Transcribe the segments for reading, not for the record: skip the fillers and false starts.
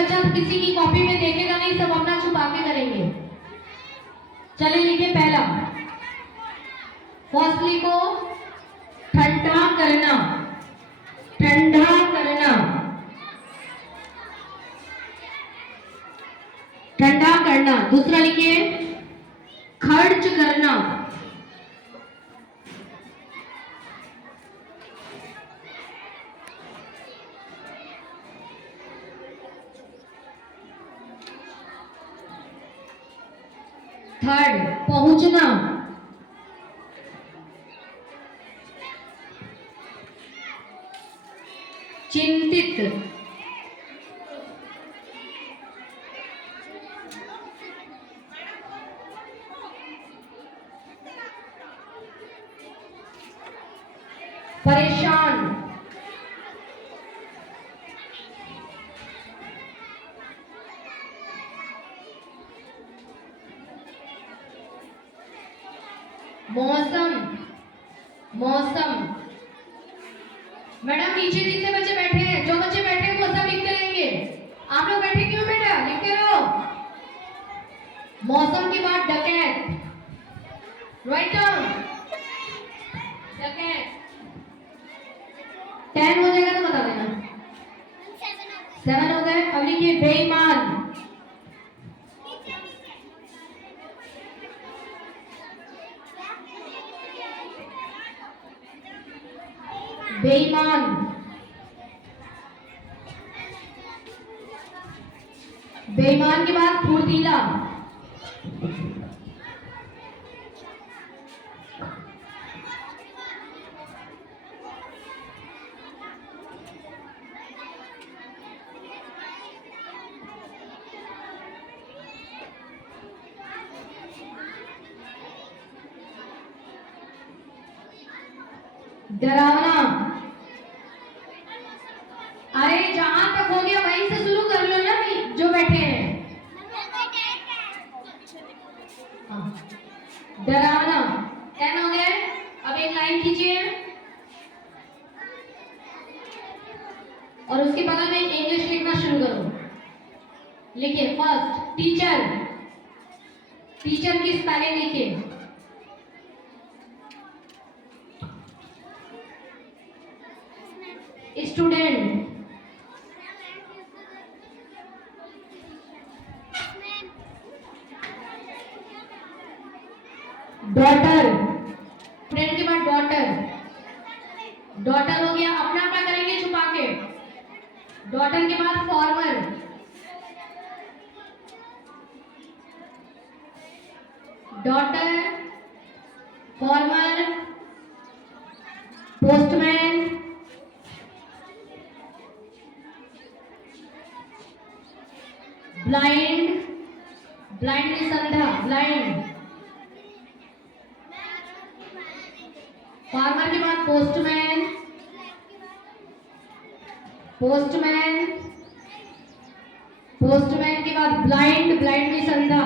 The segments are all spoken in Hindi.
बच्चा किसी की कॉपी में देखेगा नहीं, सब अपना छुपा के करेंगे। चलिए लिखिए पहला, फर्स्ट लिखो ठंडा करना, ठंडा करना, ठंडा करना। दूसरा लिखिए खर्च करना, थर्ड पहुंचना, चिंतित, परेशान, मौसम, मौसम। मैडम नीचे जितने बच्चे बैठे हैं, जो बच्चे बैठे हैं वो सब लिखते रहेंगे। आप लोग बैठे क्यों बेटा, लिखते रहो। मौसम के बाद डकैत, राइट डाउन, डकैत। 10 हो जाएगा तो बता देना। 7 हो गए। अब लिखिए बेईमान, बेईमान, बेईमान के बाद फुर्तीला, डरावना। अरे जहां तक हो गया वहीं से शुरू कर लो ना, जो बैठे हैं। डरावना 10 हो गया। अब एक लाइन खींचिए और उसके बगल में इंग्लिश लिखना शुरू करो। लिखिए फर्स्ट टीचर, टीचर की स्पेलिंग लिखिए। स्टूडेंट, डॉटर, स्टूडेंट के बाद डॉटर, डॉटर हो गया। अपना अपना करेंगे छुपा के। डॉटर के बाद farmer, daughter, farmer, postman, blind, blind की संधा, ब्लाइंड। फार्मर के बाद पोस्टमैन, पोस्टमैन, पोस्टमैन के बाद ब्लाइंड, ब्लाइंड की संधा।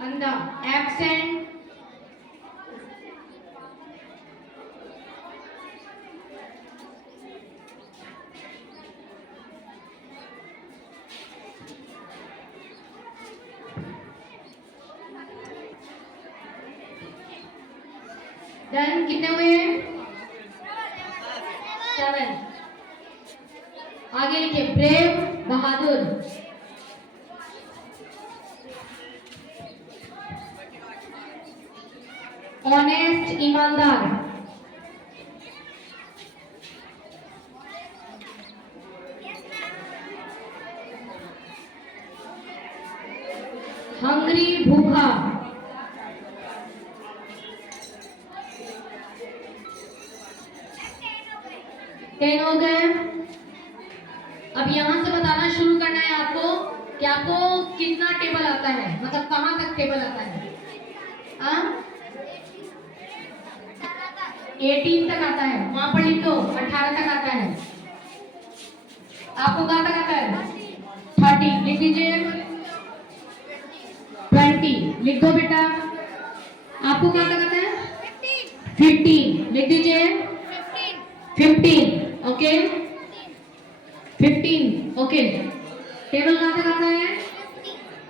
अंधा, एब्सेंट, डन। कितने हुए? 7। आगे लिखिए ब्रेव, बहादुर, ऑनेस्ट, ईमानदार, हंग्री, भूखा, टेन हो गए। अब यहां से बताना शुरू करना है आपको कि आपको कितना टेबल आता है, मतलब कहां तक टेबल आता है। 18 तक आता है, वहां पर लिख दो। 18 तक आता है। आपको कहां तक आता है? 30 लिख लीजिए। 20 लिख दो बेटा। आपको कहां तक आता है? 15 लिख दीजिए। 15 ओके 15 ओके। टेबल कहाँ तक आता है?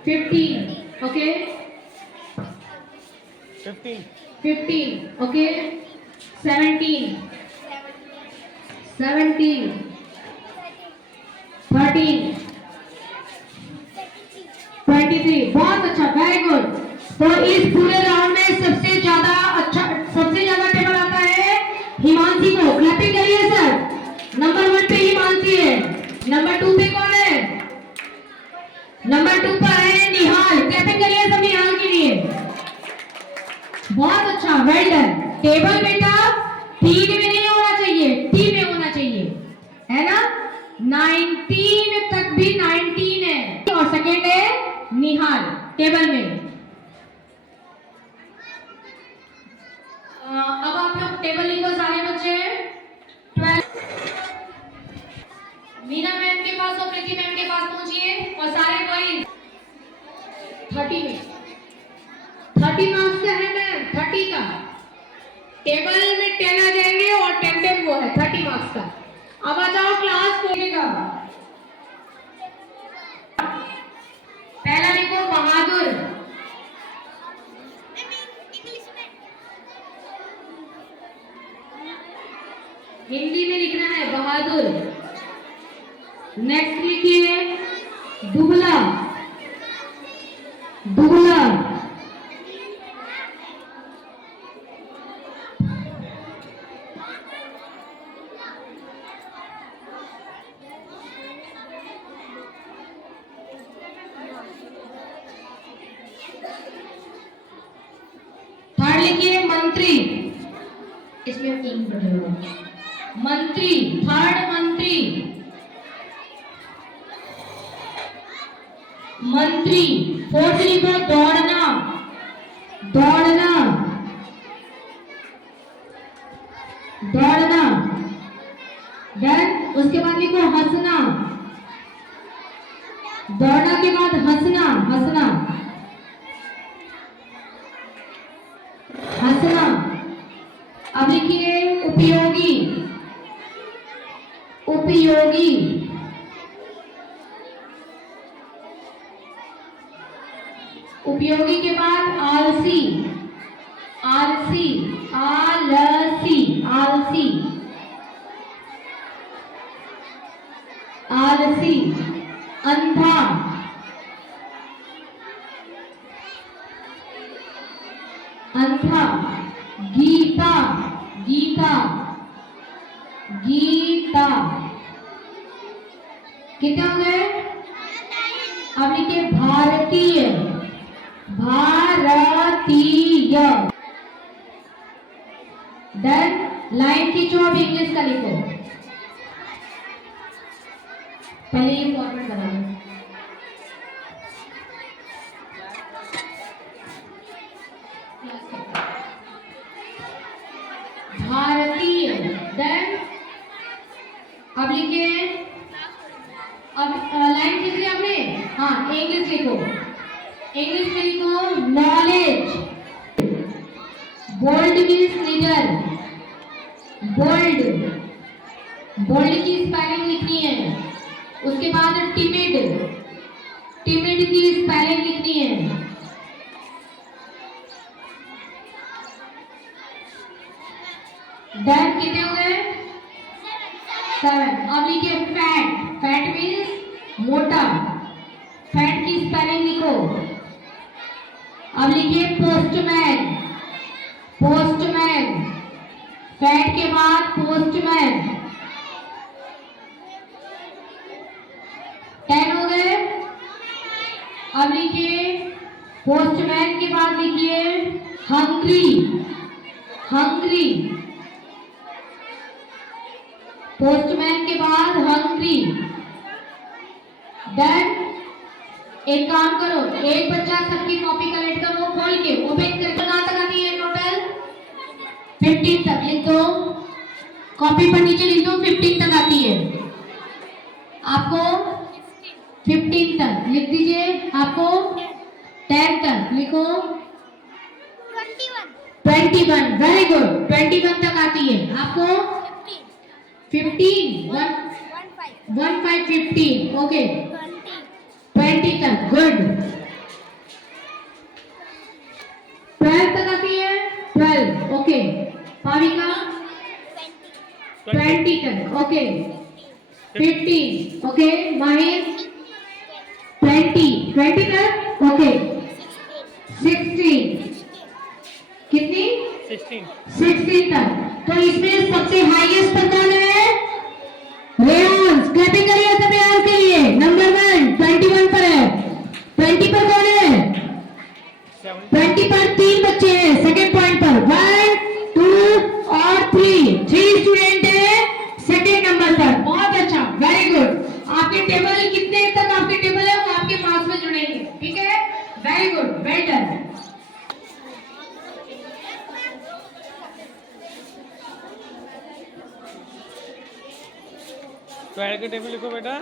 15 ओके 15 ओके 17 17 13 23 बहुत अच्छा वेरी गुड। तो इस पूरे राउंड में सबसे ज्यादा टेबल आता है हिमांशी को। क्लैपिंग करिए सर। नंबर 1 पे हिमांशी है। नंबर 2 पे कौन है? नंबर 2 पर है निहाल। क्लैपिंग करिए सब निहाल के लिए। बहुत अच्छा वेल डन। टेबल बेटा टी में नहीं होना चाहिए, टी में होना चाहिए, है ना। 19 तक भी 19 है और सेकेंड है निहाल टेबल में। अब आप लोग टेबल लिखो सारे बच्चे। 12 मीना मैम के पास और प्रीति मैम के पास पहुंचिए और सारे बॉयज 30 में 30 मार्क्स का है मैम। 30 का टेबल में 10 आ जाएंगे और 10 वो है 30 मार्क्स का। अब आ जाओ क्लास 4 का। पहला लिखो बहादुर। हिंदी में लिखना है बहादुर। नेक्स्ट लिखिए दुबला। दुबला थर्ड लिखिए मंत्री। इसमें 3 बनेगा मंत्री। थर्ड मंत्री। मंत्री। फोर्थ लिखो दौड़ना। दौड़ना दौड़ना। देन उसके बाद लिखो हंसना। दौड़ना के बाद हंसना। हंसना हंसना। अब लिखिए उपयोगी। उपयोगी। उपयोगी के बाद आलसी। आलसी। आलसी। आलसी। आलसी। अंधा। अंधा। गीता। गीता। गीता। कितने हो गए? अब लिखिए भारतीय। भारतीय। देन लाइन खींचो। अब इंग्लिश का लिखो। पहले ये फॉर्मेट बना लो। भारतीय। देन अब लिखिए। अब लाइन खींच ली आपने। हाँ इंग्लिश लिखो। इंग्लिश में लिखो knowledge. Bold means leader. Bold. Bold की स्पेलिंग लिखनी है। उसके बाद टिमिड। टिमिड की स्पेलिंग लिखनी है। देन कितने हो गए? 7। अब लिखिए फैट। फैट मीन्स मोटा। फैट की स्पेलिंग लिखो। अब लिखिए पोस्टमैन। पोस्टमैन। फैट के बाद पोस्टमैन। 10 हो गए। अब लिखिए पोस्टमैन के बाद लिखिए हंग्री। हंग्री। पोस्टमैन के बाद हंग्री। देन एक काम करो, एक बच्चा सबकी कॉपी कलेक्ट करो खोल के ओपन करके। कहाँ तक आती है टोटल? 15 तक लिख दो। कॉपी पर नीचे लिख दो 15 तक आती है आपको। 15 तक लिख दीजिए। आपको 10 तक लिखो। 21 21, वेरी गुड। 21 तक आती है आपको। 15, 15, ओके। 20 तक, गुड। 12 तक आती है। 12, ओके। भाविका 20 तक, ओके। 15, ओके। माहिर 20 तक, ओके। 16, कितनी? 16 तक। तो इसमें सबसे हाईएस्ट पर कौन है? रेयांश। क्लैपिंग करिए सब रेयांश के लिए। नंबर 1 21 पर है। 20 पर कौन है? 20 पर 3 बच्चे हैं सेकंड पॉइंट पर। 1, 2 और 3 स्टूडेंट है सेकंड नंबर पर। बहुत अच्छा, वेरी गुड। आपके टेबल कितने तक आपके टेबल है वो आपके मार्क्स में जुड़ेंगे, ठीक है? Very good, well done. Twelve के टेबल लिखो बेटा।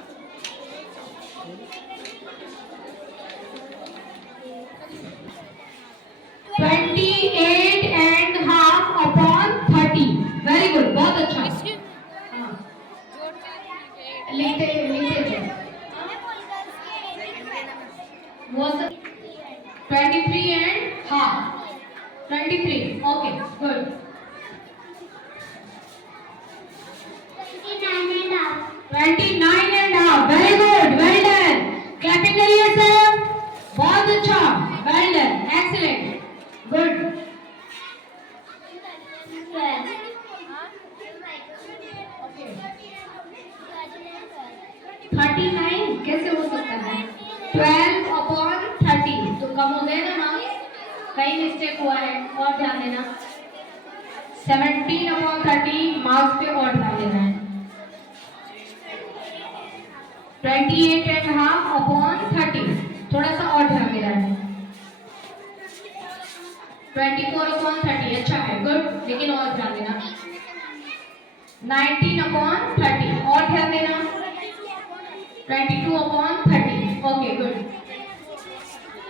28.5 upon 30, वेरी गुड, बहुत अच्छा। हाँ, लिखते लिखते वो 23.5, 23, okay, good. 29.5, very good, well done. Clapping करिए सर। बहुत अच्छा, वेल डन, एक्सीलेंट, गुड। 39 कैसे हो सकता है? 12 upon 30 तो कम हो गए ना मार्क्स, कहीं मिस्टेक हुआ है और ध्यान देना। 17 upon 30 मार्क्स पे और ध्यान देना है। 28.5 upon 30 थोड़ा सा और ध्यान देना है। 24 upon 30 अच्छा है, गुड, लेकिन और ध्यान देना। 19 upon 30 और ध्यान देना। 22 upon 30, ओके, गुड।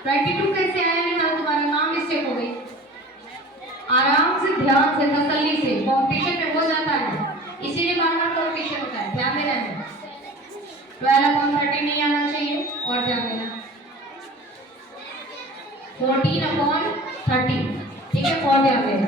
22 कैसे आया है ना? तुम्हारा नाम मिस्टेक हो गई। आराम से, ध्यान से, तसल्ली से, कंपटीशन में हो जाता है, इसीलिए बार-बार कंपटीशन होता है, ध्यान देना है। 12 upon 30 नहीं आना चाहिए और ध्यान देना। 14 upon 30, ठीक है, और ध्यान देना।